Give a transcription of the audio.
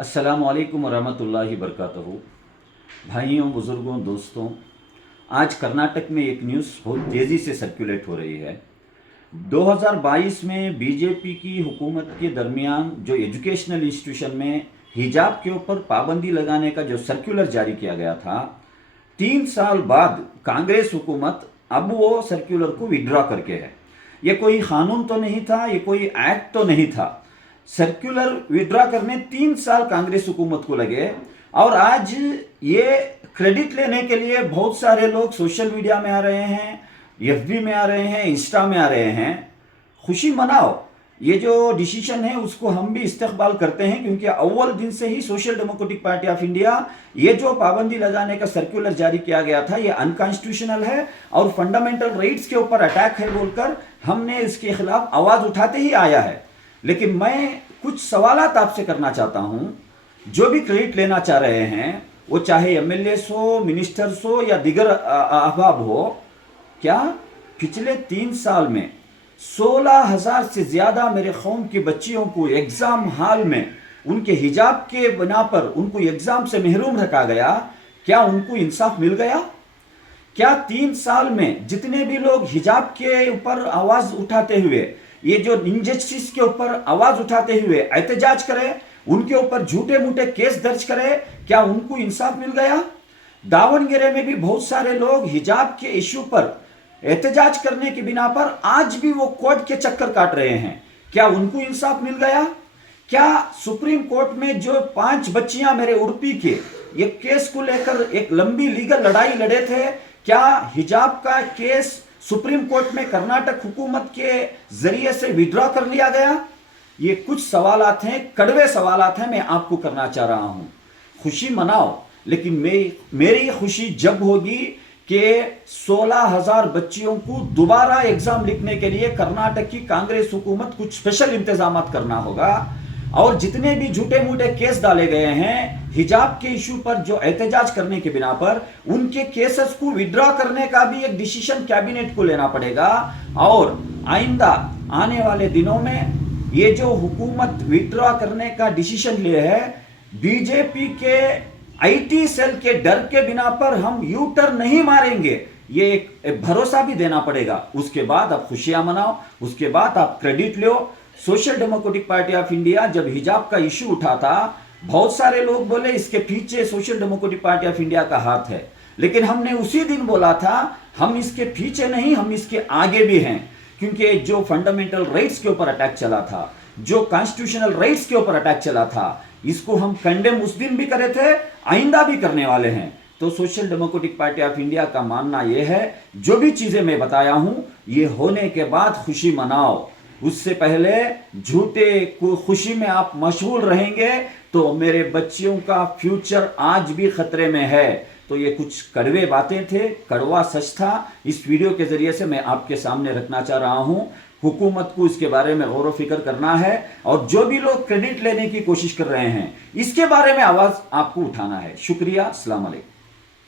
अस्सलामुअलैकुम वरहमतुल्लाहि वबरकातुहू। भाइयों, बुज़ुर्गों, दोस्तों, आज कर्नाटक में एक न्यूज़ बहुत तेज़ी से सर्कुलेट हो रही है। 2022 में बीजेपी की हुकूमत के दरमियान जो एजुकेशनल इंस्टीट्यूशन में हिजाब के ऊपर पाबंदी लगाने का जो सर्कुलर जारी किया गया था, 3 साल बाद कांग्रेस हुकूमत अब वो सर्कुलर को विड्रॉ करके है। ये कोई कानून तो नहीं था, ये कोई एक्ट तो नहीं था। सर्कुलर विड्रॉ करने 3 साल कांग्रेस हुकूमत को लगे और आज ये क्रेडिट लेने के लिए बहुत सारे लोग सोशल मीडिया में आ रहे हैं, एफबी में आ रहे हैं, इंस्टा में आ रहे हैं। खुशी मनाओ, ये जो डिसीजन है उसको हम भी इस्तकबाल करते हैं, क्योंकि अव्वल दिन से ही social democratic party of India ये जो पाबंदी लगाने का सर्कुलर जारी किया गया था ये अनकॉन्स्टिट्यूशनल है और फंडामेंटल राइट्स के ऊपर अटैक है बोलकर हमने इसके खिलाफ आवाज उठाते ही आया है। लेकिन मैं कुछ सवालात आपसे करना चाहता हूं। जो भी क्रेडिट लेना चाह रहे हैं, वो चाहे एमएलएस हो, मिनिस्टर्स हो या दिगर अहबाब हो, क्या पिछले 3 साल में 16,000 से ज्यादा मेरे कौम की बच्चियों को एग्जाम हॉल में उनके हिजाब के बिना पर उनको एग्जाम से महरूम रखा गया? क्या उनको इंसाफ मिल गया? क्या 3 साल में जितने भी लोग हिजाब के ऊपर आवाज उठाते हुए, ये जो इनजस्टिस के ऊपर आवाज उठाते हुए एहतजाज करे, उनके ऊपर झूठे मूठे केस दर्ज करे, क्या उनको इंसाफ मिल गया? दावणगेरे में भी बहुत सारे लोग हिजाब के इश्यू पर एहतजाज करने के बिना पर आज भी वो कोर्ट के चक्कर काट रहे हैं। क्या उनको इंसाफ मिल गया? क्या सुप्रीम कोर्ट में जो 5 बच्चियां मेरे उड़पी के एक केस को लेकर एक लंबी लीगल लड़ाई लड़े थे, क्या हिजाब का केस सुप्रीम कोर्ट में कर्नाटक हुकूमत के जरिए से विड्रॉ कर लिया गया? ये कुछ सवालात हैं, कड़वे सवालात हैं, मैं आपको करना चाह रहा हूं। खुशी मनाओ, लेकिन मेरी खुशी जब होगी कि 16,000 बच्चियों को दोबारा एग्जाम लिखने के लिए कर्नाटक की कांग्रेस हुकूमत कुछ स्पेशल इंतजाम करना होगा। और जितने भी झूठे मूठे केस डाले गए हैं हिजाब के इशू पर जो एहतजाज करने के बिना पर, उनके केसेस को विड्रॉ करने का भी एक डिसीजन कैबिनेट को लेना पड़ेगा। और आइंदा आने वाले दिनों में ये जो हुकूमत विड्रॉ करने का डिसीजन लिए है, बीजेपी के आईटी सेल के डर के बिना पर हम यू टर्न नहीं मारेंगे, ये एक भरोसा भी देना पड़ेगा। उसके बाद आप खुशियां मनाओ, उसके बाद आप credit low. Social democratic party of India जब हिजाब का इश्यू उठा था, बहुत सारे लोग बोले इसके पीछे social democratic party of India का हाथ है, लेकिन हमने उसी दिन बोला था हम इसके पीछे नहीं, हम इसके आगे भी हैं। क्योंकि जो फंडामेंटल राइट्स के ऊपर अटैक चला था, जो कॉन्स्टिट्यूशनल राइट्स के ऊपर अटैक चला था, इसको हम कंडेम उस दिन भी करे थे, आइंदा भी करने वाले हैं। तो social democratic party of India का मानना यह है, जो भी चीजें मैं बताया हूं ये होने के बाद खुशी मनाओ। उससे पहले झूठे को खुशी में आप मशगूल रहेंगे तो मेरे बच्चियों का फ्यूचर आज भी खतरे में है। तो ये कुछ कड़वे बातें थे, कड़वा सच था। इस वीडियो के जरिए से मैं आपके सामने रखना चाह रहा हूं। हुकूमत को इसके बारे में गौर व फिक्र करना है, और जो भी लोग क्रेडिट लेने की कोशिश कर रहे हैं इसके बारे में आवाज आपको उठाना है। शुक्रिया, अस्सलाम वालेकुम।